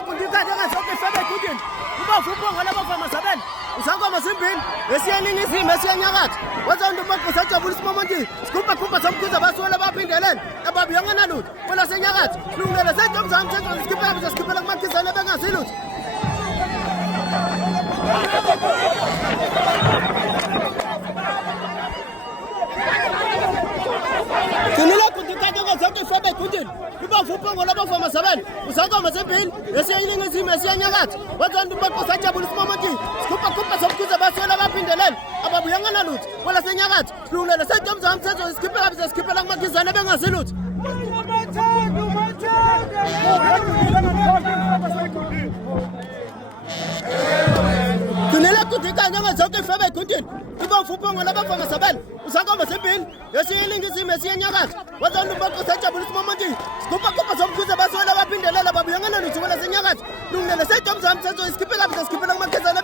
kundikade ngazoke febe kudini kuba vupho ngalabo fama sabeni usakoma simbini esiyaningizimu esiyanyagatha wazonto maqosa jabulisa momonti sikupa kupa somkhuza baswele baphindelela ababiyangana lutho wena senyagatha lungele sentombi zami senzo skipela bize skipela kumakhizana bengasilutho Kunila kundikade ngazoke febe kudini kuba vupho ngalabo fama sabeni usakoma simbini esiyaningizimu esiyanyagatha wazonto maqosa jabulisa momonti sikupa kupa somkhuza baswele baphindelela ababuyangana lutho wena senyakatha lungele sentombi zami senzo skipela bize skipela kumakhizana bengasilutho Kunela kundikade ngazoke febe kudini kuba vupho ngalabo fama sabeni usakoma simbini esiyaningizimu esiyanyagatha wazonto maqosa jabulisa momonti sikupa kupa somkhuza baswele baphindelela ababuyangana lutho wena senyakatha lungele sentombi zami senzo skipela bize skipela kumakhizana